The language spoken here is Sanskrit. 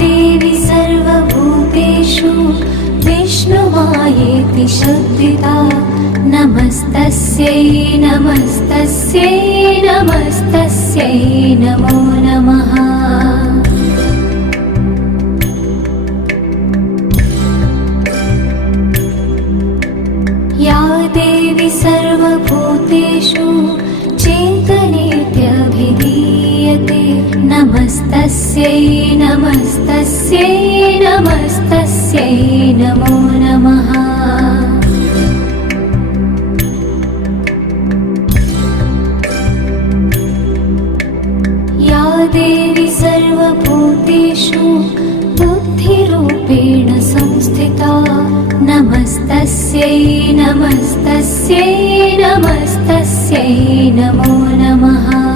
देवी सर्वभूतेषु विष्णुमायेति शब्दिता नमस्तस्यै नमस्तस्यै नमस्तस्यै नमो नमः। या देवी सर्वभूतेषु चेतनेत्यभिधीयते नमस्तस्यै नमस्तस्यै नमस्तस्यै नमो नमः। या देवी सर्वभूतेषु बुद्धिरूपेण संस्थिता नमस्तस्यै नमस्तस्यै नमस्तस्यै नमो नमः।